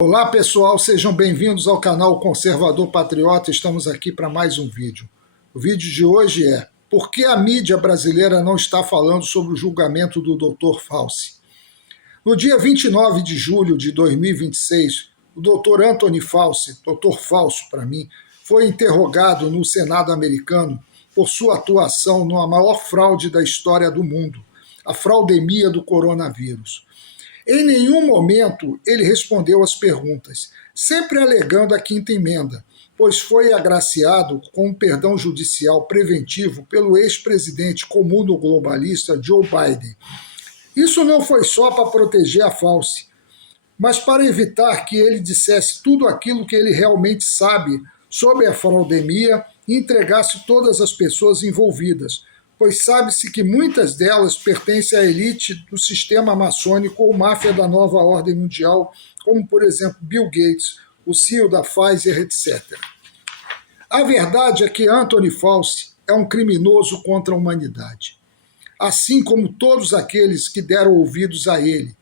Olá pessoal, sejam bem-vindos ao canal Conservador Patriota. Estamos aqui para mais um vídeo. O vídeo de hoje é: por que a mídia brasileira não está falando sobre o julgamento do Dr. Fauci? No dia 29 de julho de 2026, o Dr. Anthony Fauci, Dr. Fauci para mim, foi interrogado no Senado americano por sua atuação na maior fraude da história do mundo, a fraudemia do coronavírus. Em nenhum momento ele respondeu às perguntas, sempre alegando a quinta emenda, pois foi agraciado com um perdão judicial preventivo pelo ex-presidente comuno-globalista Joe Biden. Isso não foi só para proteger a Fauci, mas para evitar que ele dissesse tudo aquilo que ele realmente sabe sobre a fraudemia e entregasse todas as pessoas envolvidas, pois sabe-se que muitas delas pertencem à elite do sistema maçônico ou máfia da nova ordem mundial, como, por exemplo, Bill Gates, o CEO da Pfizer, etc. A verdade é que Anthony Fauci é um criminoso contra a humanidade, assim como todos aqueles que deram ouvidos a ele.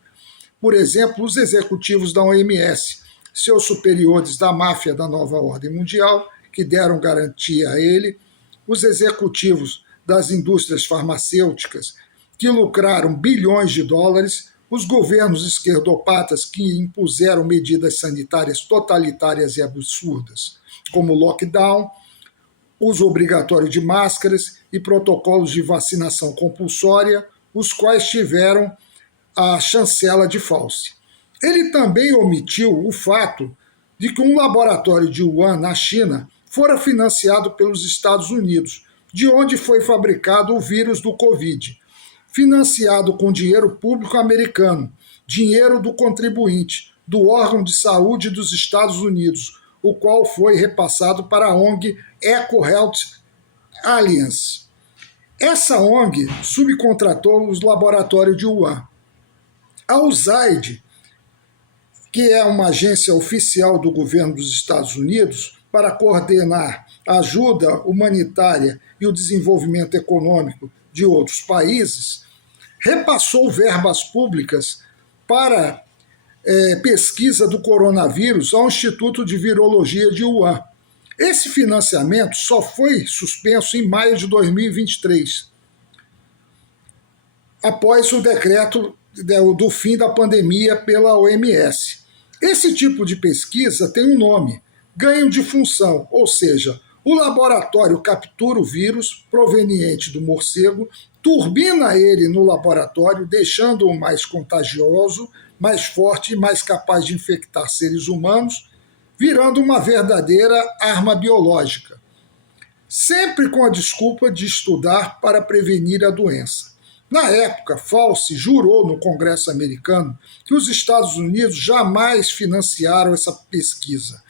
Por exemplo, os executivos da OMS, seus superiores da máfia da nova ordem mundial, que deram garantia a ele, os executivos das indústrias farmacêuticas, que lucraram bilhões de dólares, os governos esquerdopatas que impuseram medidas sanitárias totalitárias e absurdas, como lockdown, uso obrigatório de máscaras e protocolos de vacinação compulsória, os quais tiveram a chancela de Fauci. Ele também omitiu o fato de que um laboratório de Wuhan, na China, fora financiado pelos Estados Unidos, de onde foi fabricado o vírus do Covid, financiado com dinheiro público americano, dinheiro do contribuinte, do órgão de saúde dos Estados Unidos, o qual foi repassado para a ONG EcoHealth Alliance. Essa ONG subcontratou os laboratórios de Wuhan. A USAID, que é uma agência oficial do governo dos Estados Unidos para coordenar a ajuda humanitária e o desenvolvimento econômico de outros países, repassou verbas públicas para pesquisa do coronavírus ao Instituto de Virologia de Wuhan. Esse financiamento só foi suspenso em maio de 2023, após o decreto do fim da pandemia pela OMS. Esse tipo de pesquisa tem um nome: ganho de função, ou seja, o laboratório captura o vírus proveniente do morcego, turbina ele no laboratório, deixando-o mais contagioso, mais forte e mais capaz de infectar seres humanos, virando uma verdadeira arma biológica, sempre com a desculpa de estudar para prevenir a doença. Na época, Fauci jurou no Congresso americano que os Estados Unidos jamais financiaram essa pesquisa.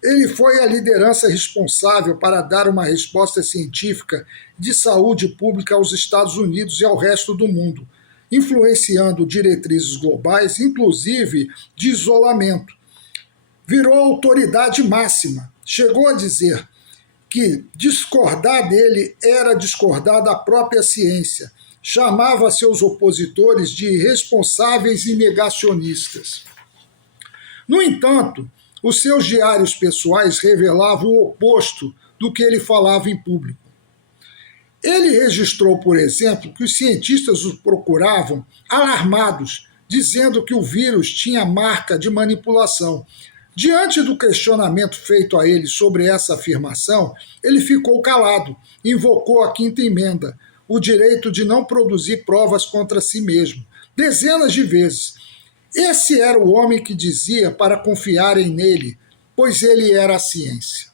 Ele foi a liderança responsável para dar uma resposta científica de saúde pública aos Estados Unidos e ao resto do mundo, influenciando diretrizes globais, inclusive de isolamento. Virou autoridade máxima. Chegou a dizer que discordar dele era discordar da própria ciência. Chamava seus opositores de irresponsáveis e negacionistas. No entanto, os seus diários pessoais revelavam o oposto do que ele falava em público. Ele registrou, por exemplo, que os cientistas o procuravam alarmados, dizendo que o vírus tinha marca de manipulação. Diante do questionamento feito a ele sobre essa afirmação, ele ficou calado, invocou a quinta emenda, o direito de não produzir provas contra si mesmo, dezenas de vezes. Esse era o homem que dizia para confiarem nele, pois ele era a ciência.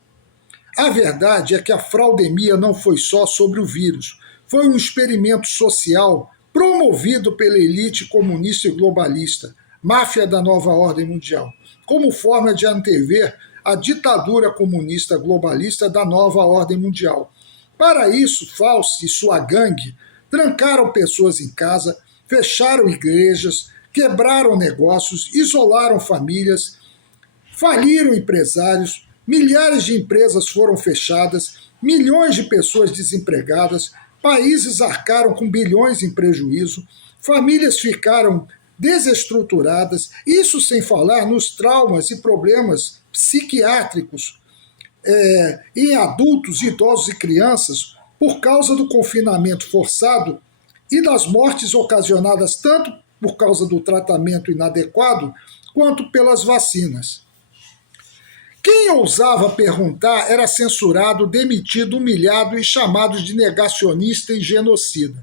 A verdade é que a fraudemia não foi só sobre o vírus, foi um experimento social promovido pela elite comunista e globalista, máfia da nova ordem mundial, como forma de antever a ditadura comunista globalista da nova ordem mundial. Para isso, Fauci e sua gangue trancaram pessoas em casa, fecharam igrejas, quebraram negócios, isolaram famílias, faliram empresários, milhares de empresas foram fechadas, milhões de pessoas desempregadas, países arcaram com bilhões em prejuízo, famílias ficaram desestruturadas, isso sem falar nos traumas e problemas psiquiátricos em adultos, idosos e crianças por causa do confinamento forçado e das mortes ocasionadas tanto por causa do tratamento inadequado quanto pelas vacinas. Quem ousava perguntar era censurado, demitido, humilhado e chamado de negacionista e genocida.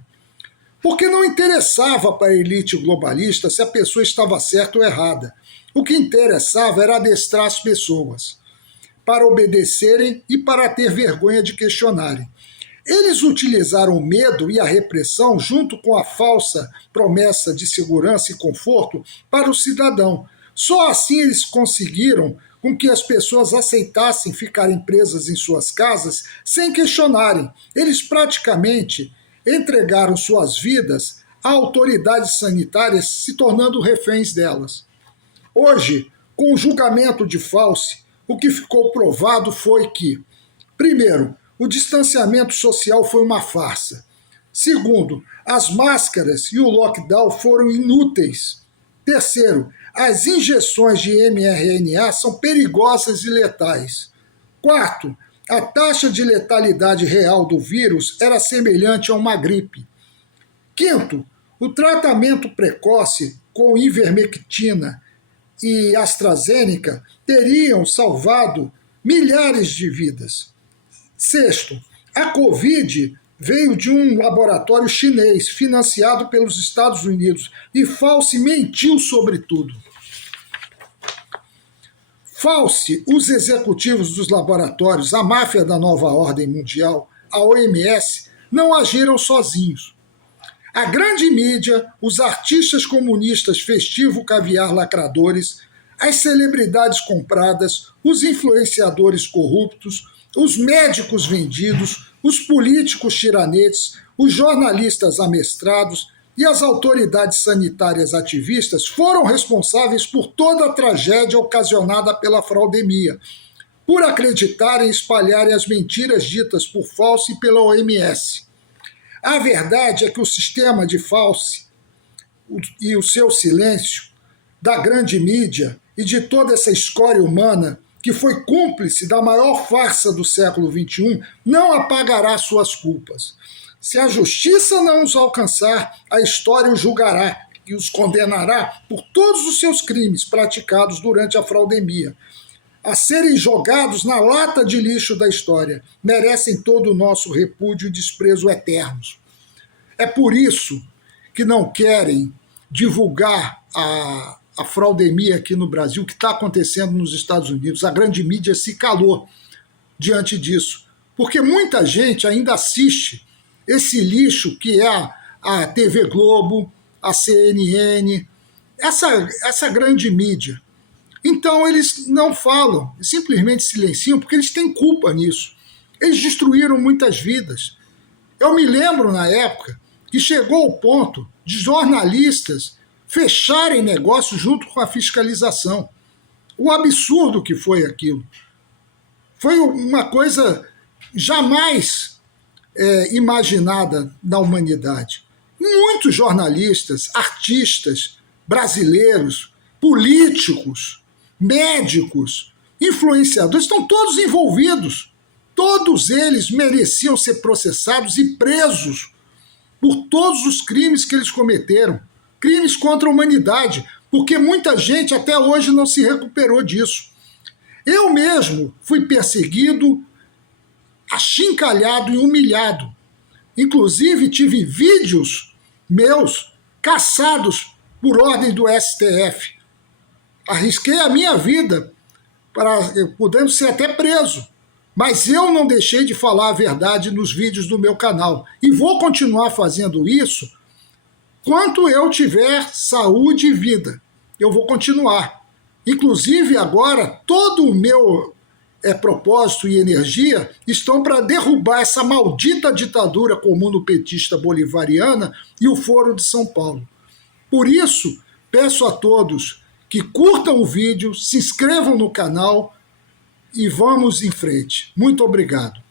Porque não interessava para a elite globalista se a pessoa estava certa ou errada. O que interessava era adestrar as pessoas para obedecerem e para ter vergonha de questionarem. Eles utilizaram o medo e a repressão junto com a falsa promessa de segurança e conforto para o cidadão. Só assim eles conseguiram com que as pessoas aceitassem ficarem presas em suas casas sem questionarem. Eles praticamente entregaram suas vidas a autoridades sanitárias, se tornando reféns delas. Hoje, com o julgamento de Fauci, o que ficou provado foi que, primeiro, o distanciamento social foi uma farsa. Segundo, as máscaras e o lockdown foram inúteis. Terceiro, as injeções de mRNA são perigosas e letais. Quarto, a taxa de letalidade real do vírus era semelhante a uma gripe. Quinto, o tratamento precoce com ivermectina e AstraZeneca teriam salvado milhares de vidas. Sexto, a Covid veio de um laboratório chinês financiado pelos Estados Unidos e Fauci mentiu sobre tudo. Fauci, os executivos dos laboratórios, a máfia da nova ordem mundial, a OMS, não agiram sozinhos. A grande mídia, os artistas comunistas festivo caviar lacradores, as celebridades compradas, os influenciadores corruptos, os médicos vendidos, os políticos tiranetes, os jornalistas amestrados e as autoridades sanitárias ativistas foram responsáveis por toda a tragédia ocasionada pela fraudemia, por acreditarem e espalharem as mentiras ditas por Fauci e pela OMS. A verdade é que o sistema de Fauci e o seu silêncio, da grande mídia e de toda essa escória humana que foi cúmplice da maior farsa do século XXI, não apagará suas culpas. Se a justiça não os alcançar, a história os julgará e os condenará por todos os seus crimes praticados durante a fraudemia. A serem jogados na lata de lixo da história, merecem todo o nosso repúdio e desprezo eternos. É por isso que não querem divulgar a fraudemia aqui no Brasil, que está acontecendo nos Estados Unidos. A grande mídia se calou diante disso, porque muita gente ainda assiste esse lixo que é a TV Globo, a CNN, essa grande mídia. Então eles não falam, simplesmente silenciam, porque eles têm culpa nisso. Eles destruíram muitas vidas. Eu me lembro na época que chegou ao ponto de jornalistas fecharem negócios junto com a fiscalização. O absurdo que foi aquilo. Foi uma coisa jamais imaginada na humanidade. Muitos jornalistas, artistas, brasileiros, políticos, médicos, influenciadores, estão todos envolvidos. Todos eles mereciam ser processados e presos por todos os crimes que eles cometeram. Crimes contra a humanidade, porque muita gente até hoje não se recuperou disso. Eu mesmo fui perseguido, achincalhado e humilhado. Inclusive tive vídeos meus caçados por ordem do STF. Arrisquei a minha vida, podendo ser até preso. Mas eu não deixei de falar a verdade nos vídeos do meu canal. E vou continuar fazendo isso quanto eu tiver saúde e vida. Eu vou continuar. Inclusive agora, todo o meu propósito e energia estão para derrubar essa maldita ditadura comuno-petista bolivariana e o Foro de São Paulo. Por isso, peço a todos que curtam o vídeo, se inscrevam no canal e vamos em frente. Muito obrigado.